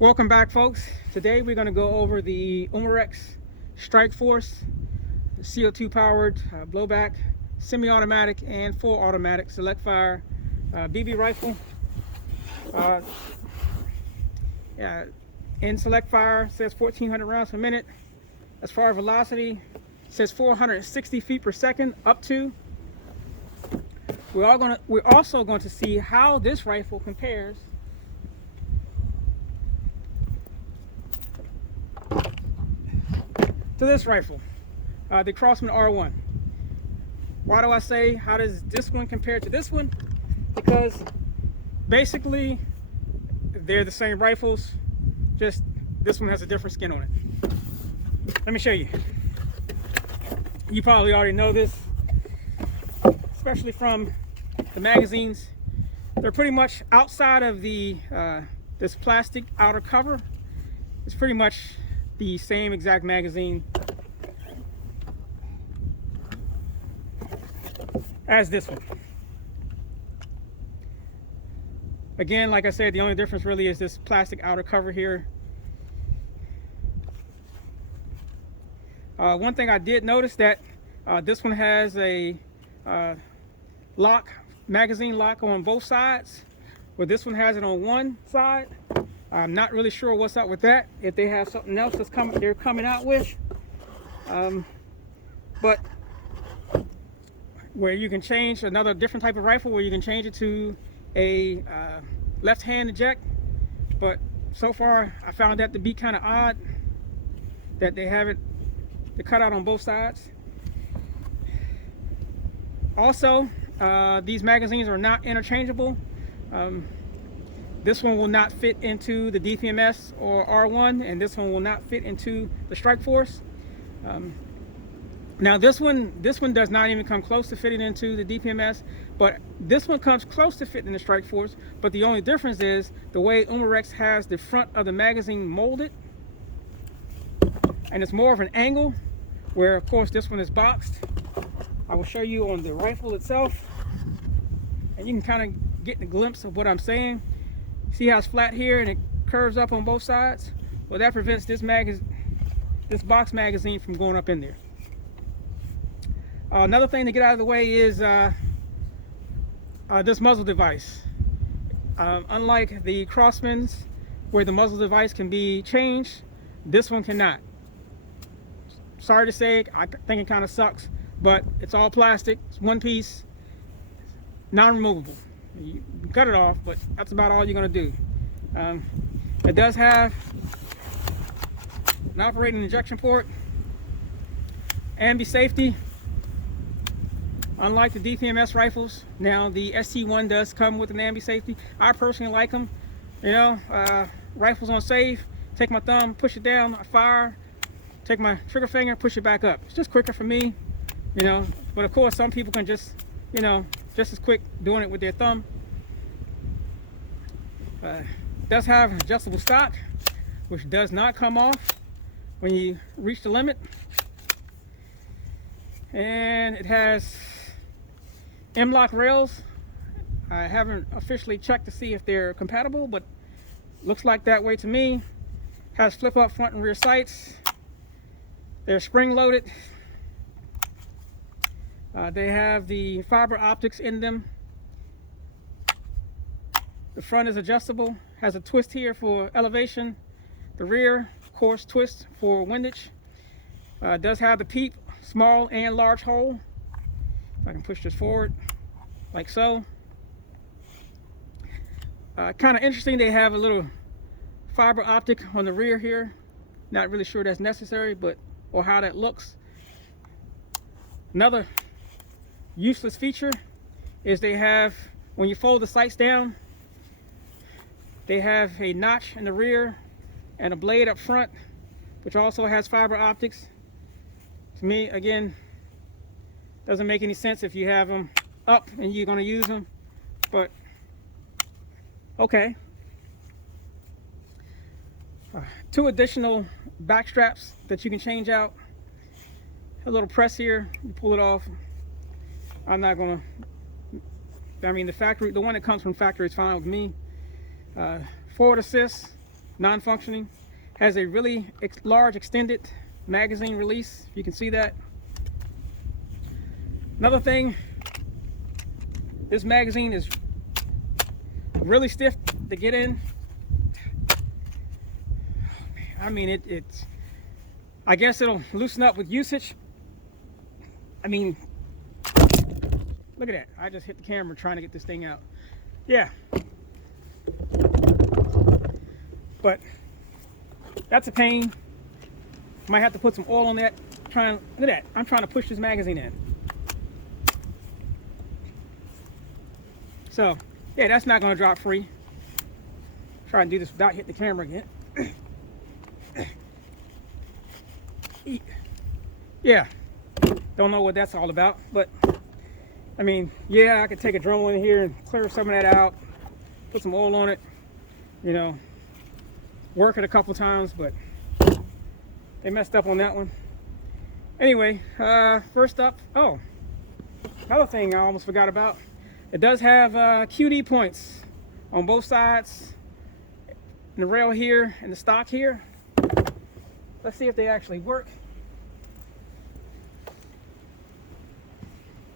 Welcome back, folks. Today we're going to go over the Umarex StrikeForce CO2 powered blowback semi-automatic and full automatic select fire BB rifle. In select fire says 1400 rounds per minute. As far as velocity, says 460 feet per second up to. We're also going to see how this rifle compares to this rifle, the Crosman R1. Why do I say how does this one compare to this one? Because basically they're the same rifles, just this one has a different skin on it. Let me show you. You probably already know this, especially from the magazines. They're pretty much outside of the this plastic outer cover. It's pretty much the same exact magazine as this one. Again, like I said, the only difference really is this plastic outer cover here. One thing I did notice that this one has a magazine lock on both sides, where this one has it on one side. I'm not really sure what's up with that, if they have something else they're coming out with. But where you can change another different type of rifle, where you can change it to a left-hand eject. But so far I found that to be kind of odd that they have it cut out on both sides. Also, these magazines are not interchangeable. This one will not fit into the DPMS or R1, and this one will not fit into the StrikeForce. Now this one does not even come close to fitting into the DPMS, but this one comes close to fitting in the StrikeForce. But the only difference is the way Umarex has the front of the magazine molded, and it's more of an angle, where of course this one is boxed. I will show you on the rifle itself, and you can kind of get a glimpse of what I'm saying. See how it's flat here and it curves up on both sides? Well, that prevents this box magazine from going up in there. Another thing to get out of the way is this muzzle device. Unlike the Crosmans, where the muzzle device can be changed, this one cannot. Sorry to say, I think it kind of sucks, but it's all plastic. It's one piece, non-removable. You can cut it off, but that's about all you're going to do. It does have an operating injection port, ambi safety. Unlike the DPMS rifles, now the ST1 does come with an ambi safety. I personally like them. You know, rifles on safe, take my thumb, push it down, I fire, take my trigger finger, push it back up. It's just quicker for me, you know. But of course, some people can just, you know, just as quick doing it with their thumb. Does have adjustable stock, which does not come off when you reach the limit. And it has M-lock rails. I haven't officially checked to see if they're compatible, but looks like that way to me. Has flip-up front and rear sights. They're spring-loaded. They have the fiber optics in them. The front is adjustable, has a twist here for elevation. The rear, of course, twist for windage. Does have the peep, small and large hole. If I can push this forward, like so. Kind of interesting, they have a little fiber optic on the rear here. Not really sure that's necessary, but or how that looks. Another useless feature is they have, when you fold the sights down, they have a notch in the rear and a blade up front, which also has fiber optics. To me, again, doesn't make any sense if you have them up and you're going to use them, but okay. Two additional back straps that you can change out. A little press here, you pull it off. I'm not gonna, I mean, the one that comes from factory is fine with me. Forward assist, non-functioning. Has a really large extended magazine release. You can see that. Another thing, this magazine is really stiff to get in. I mean, it's, I guess it'll loosen up with usage. I mean, look at that. I just hit the camera trying to get this thing out. Yeah. But that's a pain. Might have to put some oil on that. Look at that. I'm trying to push this magazine in. So, yeah, that's not going to drop free. Try and do this without hitting the camera again. Yeah, don't know what that's all about, but I mean, yeah, I could take a Dremel in here and clear some of that out, put some oil on it, you know, work it a couple times, but they messed up on that one. Anyway, first up, oh, another thing I almost forgot about. It does have QD points on both sides, in the rail here and the stock here. Let's see if they actually work.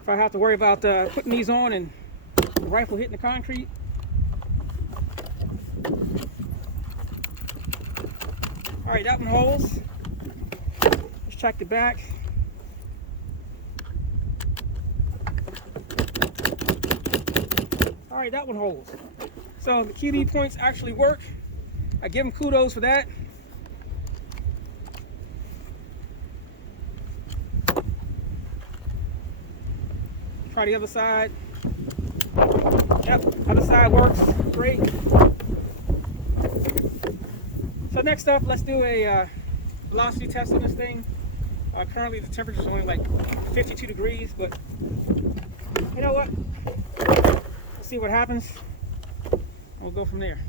If I have to worry about putting these on and the rifle hitting the concrete. All right, that one holds. Let's check the back. All right, that one holds. So the QD points actually work. I give them kudos for that. Try the other side. Yep, other side works great. So next up, let's do a velocity test on this thing. Currently the temperature is only like 52 degrees, but you know what? Let's see what happens. We'll go from there.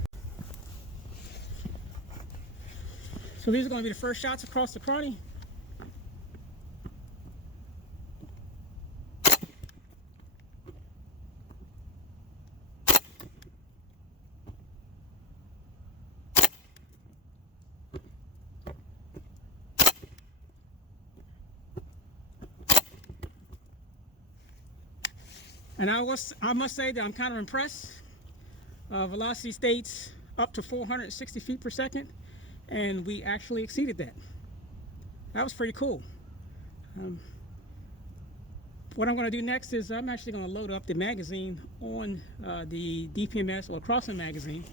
So these are going to be the first shots across the cranny. And I must say that I'm kind of impressed. Velocity states up to 460 feet per second, and we actually exceeded that. That was pretty cool. What I'm going to do next is I'm actually going to load up the magazine on the DPMS or Crossan magazine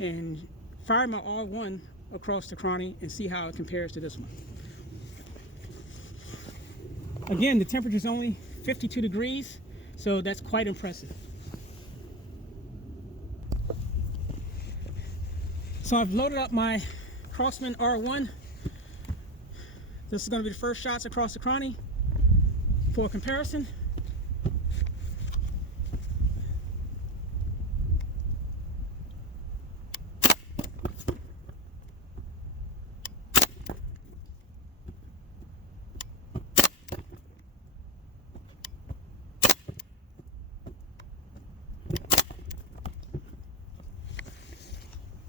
and fire my R1 across the cranny and see how it compares to this one. Again, the temperature is only 52 degrees. So that's quite impressive. So I've loaded up my Crossan R1. This is going to be the first shots across the cranny for comparison.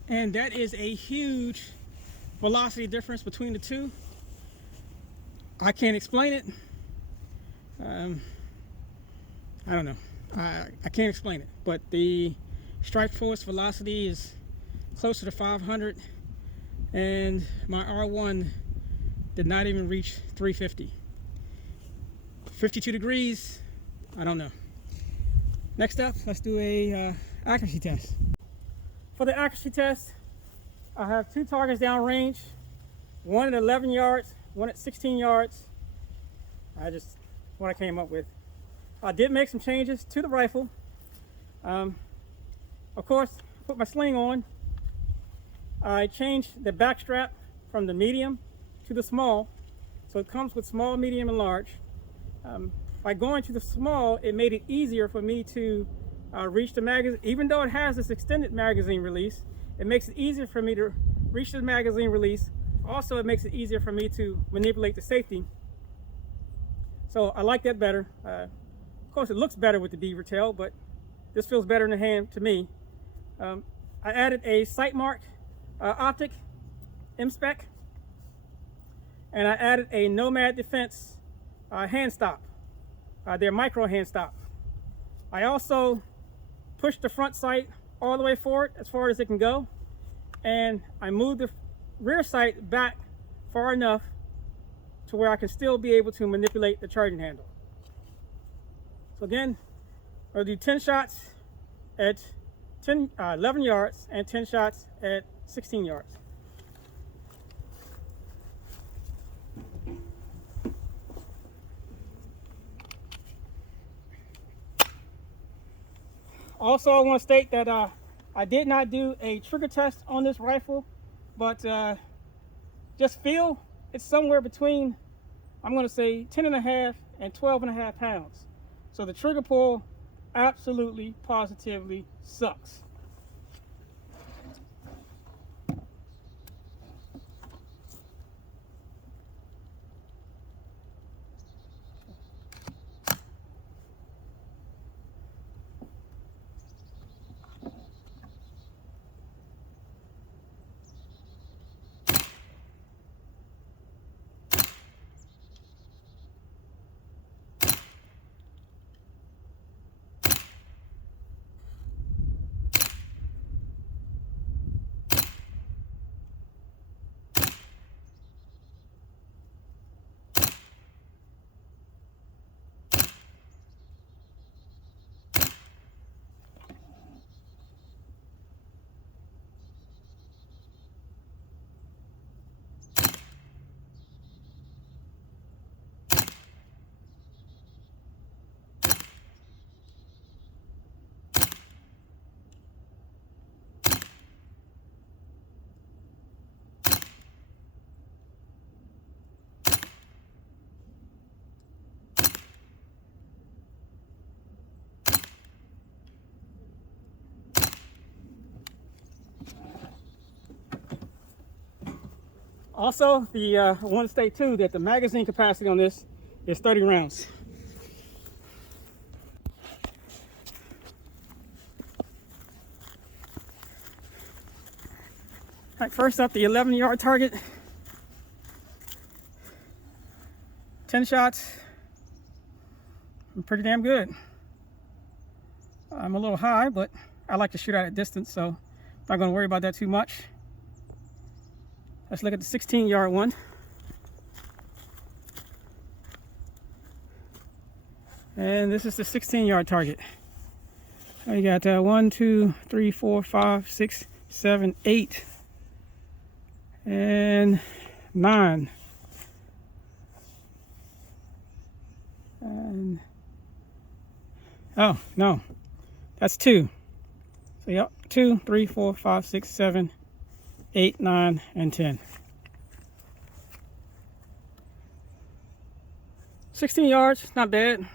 And that is a huge velocity difference between the two. I can't explain it. I don't know. I can't explain it. But the StrikeForce velocity is closer to 500, and my R1 did not even reach 350. 52 degrees. I don't know. Next up, let's do a accuracy test. For the accuracy test, I have two targets downrange, one at 11 yards, one at 16 yards. Just what I came up with. I did make some changes to the rifle. Of course, put my sling on. I changed the back strap from the medium to the small, so it comes with small, medium, and large. By going to the small, it made it easier for me to reach the magazine. Even though it has this extended magazine release, it makes it easier for me to reach the magazine release. Also, it makes it easier for me to manipulate the safety. So I like that better. Of course, it looks better with the beaver tail, but this feels better in the hand to me. I added a sight mark optic M-spec, and I added a Nomad Defense hand stop, their micro hand stop. I also pushed the front sight all the way forward as far as it can go, and I moved the rear sight back far enough to where I can still be able to manipulate the charging handle. So again, I'll do 10 shots at 11 yards and 10 shots at 16 yards. Also, I want to state that I did not do a trigger test on this rifle, but just feel it's somewhere between, I'm going to say 10.5 and 12.5 pounds. So the trigger pull absolutely, positively sucks. Also, I want to state too that the magazine capacity on this is 30 rounds. All right, first up, the 11-yard target. 10 shots. I'm pretty damn good. I'm a little high, but I like to shoot out at distance, so I'm not going to worry about that too much. Let's look at the 16-yard one. And this is the 16-yard target. You got 1, 2, 3, 4, 5, 6, 7, 8, and 9. And oh no, that's 2. So yep, 2, 3, 4, 5, 6, 7, 8, 9, and 10. 16 yards, not bad.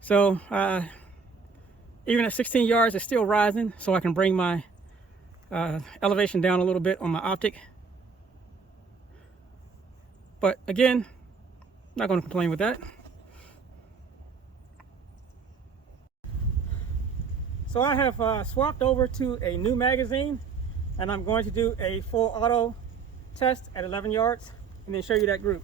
So even at 16 yards, it's still rising, so I can bring my elevation down a little bit on my optic. But again, not going to complain with that. So I have swapped over to a new magazine, and I'm going to do a full auto test at 11 yards and then show you that group.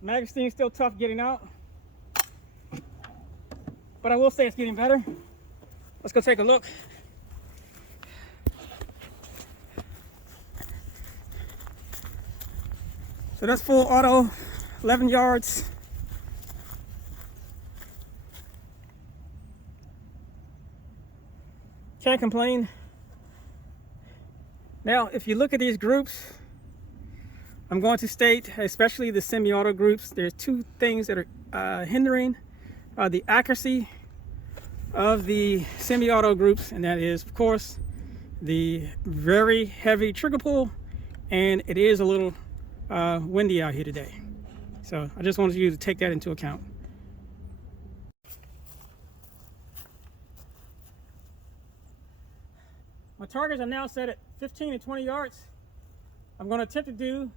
Magazine's still tough getting out, but I will say it's getting better. Let's go take a look. So that's full auto, 11 yards. Can't complain. Now, if you look at these groups, I'm going to state, especially the semi-auto groups, there's two things that are hindering the accuracy of the semi-auto groups, and that is, of course, the very heavy trigger pull, and it is a little windy out here today. So I just wanted you to take that into account. My targets are now set at 15 and 20 yards. I'm going to attempt to do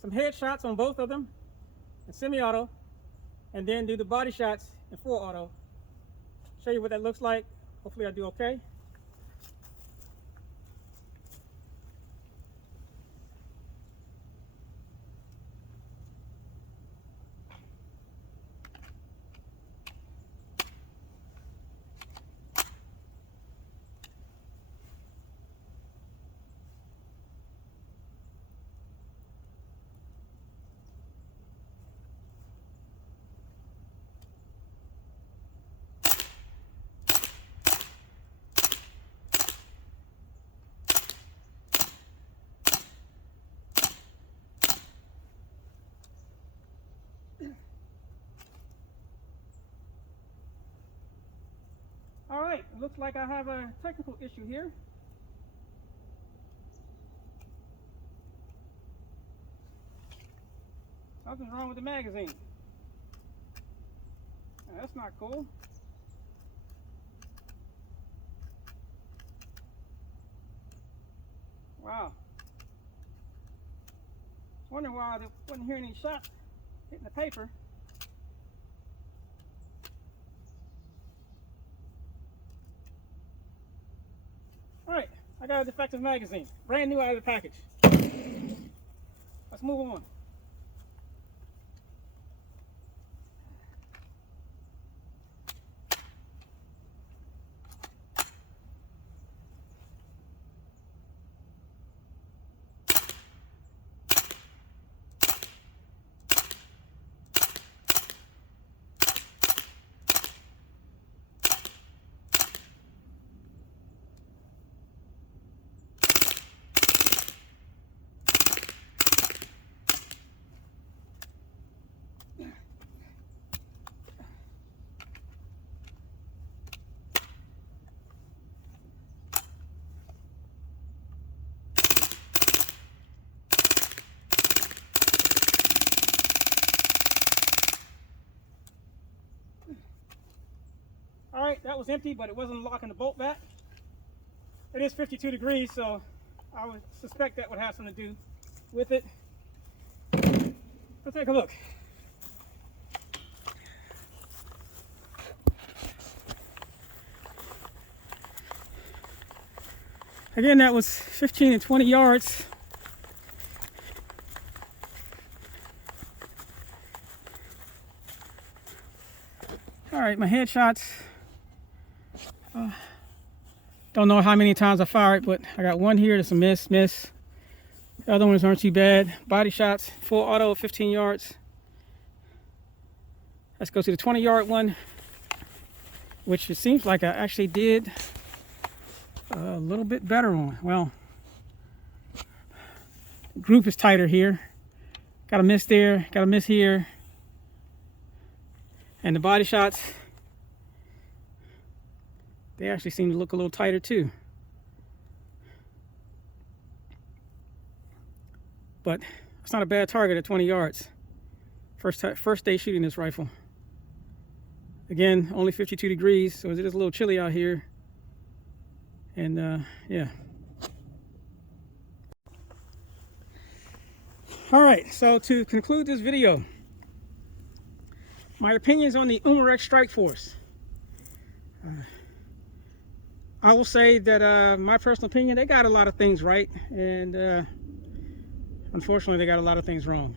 some headshots on both of them in semi-auto, and then do the body shots in full auto. Show you what that looks like. Hopefully I do okay. All right, it looks like I have a technical issue here. Something's wrong with the magazine. Now, that's not cool. Wow. Wondering why I wasn't hearing any shots hitting the paper. Alright, I got a defective magazine. Brand new out of the package. Let's move on. Alright, that was empty, but it wasn't locking the bolt back. It is 52 degrees, so I would suspect that would have something to do with it. Let's take a look. Again, that was 15 and 20 yards. All right, my headshots. Don't know how many times I fired, but I got one here that's a miss. The other ones aren't too bad. Body shots, full auto, 15 yards. Let's go to the 20-yard one, which it seems like I actually did a little bit better on. Well, the group is tighter here. Got a miss there, got a miss here. And the body shots, they actually seem to look a little tighter too. But it's not a bad target at 20 yards. First day shooting this rifle. Again, only 52 degrees, so it is a little chilly out here. And yeah. All right, so to conclude this video, my opinions on the Umarex StrikeForce. I will say that my personal opinion, they got a lot of things right, and unfortunately they got a lot of things wrong.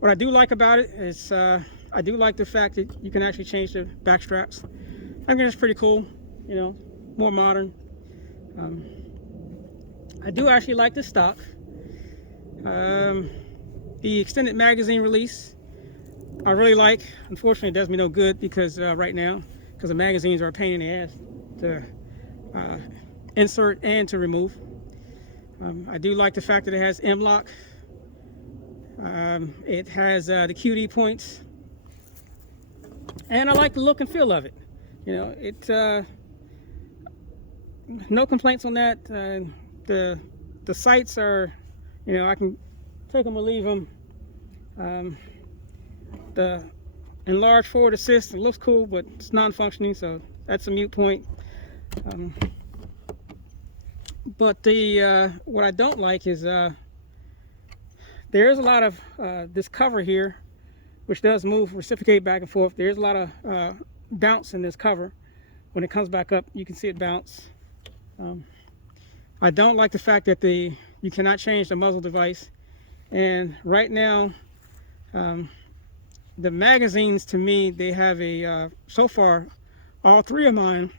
What I do like about it is I do like the fact that you can actually change the back straps. I think it's pretty cool, you know, more modern. I do actually like the stock. The extended magazine release I really like. Unfortunately, it does me no good because right now, because the magazines are a pain in the ass to insert and to remove. I do like the fact that it has M-lock. It has the QD points, and I like the look and feel of it. You know, it no complaints on that. The sights are, you know, I can take them or leave them. The enlarged forward assist, it looks cool, but it's non-functioning, so that's a mute point. But the what I don't like is there is a lot of this cover here, which does move, reciprocate back and forth. There's a lot of bounce in this cover. When it comes back up, you can see it bounce. I don't like the fact that you cannot change the muzzle device. And right now, the magazines, to me, they have a so far, all three of mine,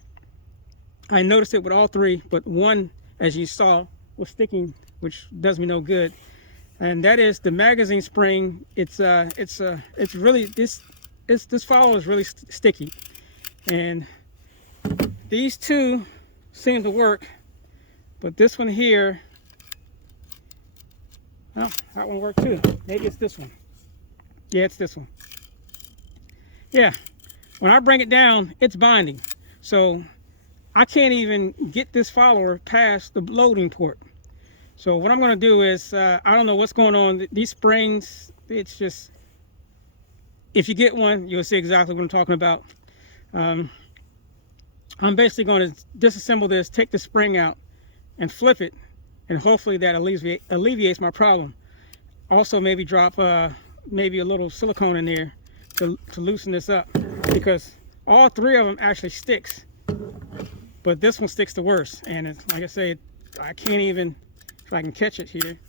I noticed it with all three, but one, as you saw, was sticking, which does me no good. And that is the magazine spring. It's really, this follower is really sticky. And these two seem to work, but this one here, oh, that one worked too. Maybe it's this one. Yeah, it's this one. Yeah, when I bring it down, it's binding. So I can't even get this follower past the loading port. So what I'm going to do is, I don't know what's going on. These springs, it's just, if you get one, you'll see exactly what I'm talking about. I'm basically going to disassemble this, take the spring out, and flip it, and hopefully that alleviates my problem. Also, maybe drop maybe a little silicone in there to loosen this up, because all three of them actually sticks, but this one sticks the worst. And it's, like I say, I can't even, if I can catch it here,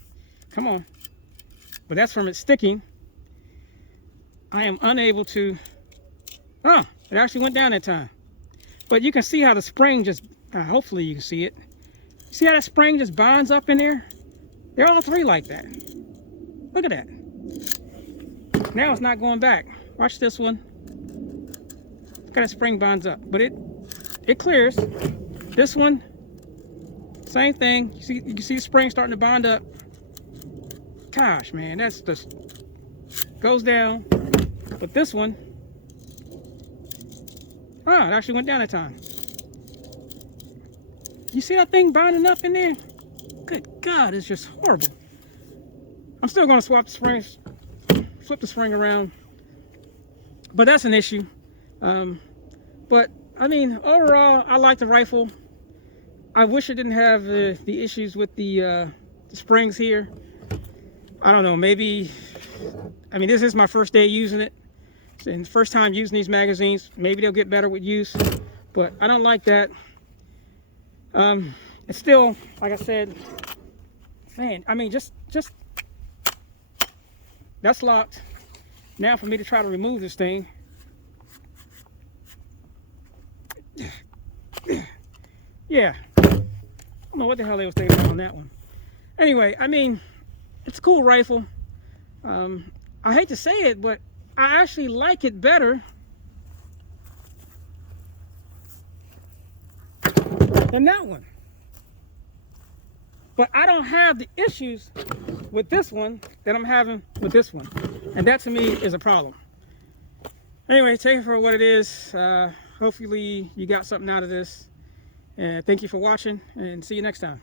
come on, but that's from it sticking. I am unable to, oh, it actually went down that time. But you can see how the spring just, hopefully you can see it. See how that spring just bonds up in there? They're all three like that. Look at that. Now it's not going back. Watch this one. Look how that spring bonds up. But it clears. This one, same thing. You can see the spring starting to bond up. Gosh, man, that's just goes down. But this one, oh, it actually went down that time. You see that thing binding up in there? Good God, it's just horrible. I'm still going to swap the springs, flip the spring around, but that's an issue. But I mean, overall, I like the rifle. I wish it didn't have the issues with the springs here. I don't know, maybe, I mean, this is my first day using it, and first time using these magazines. Maybe they'll get better with use, but I don't like that. It's still, like I said, man, I mean, just that's locked. Now for me to try to remove this thing, yeah, I don't know what the hell they was thinking about on that one. Anyway, I mean, it's a cool rifle. I hate to say it, but I actually like it better than that one. But I don't have the issues with this one that I'm having with this one. And that to me is a problem. Anyway, take it for what it is. Hopefully you got something out of this. And thank you for watching, and see you next time.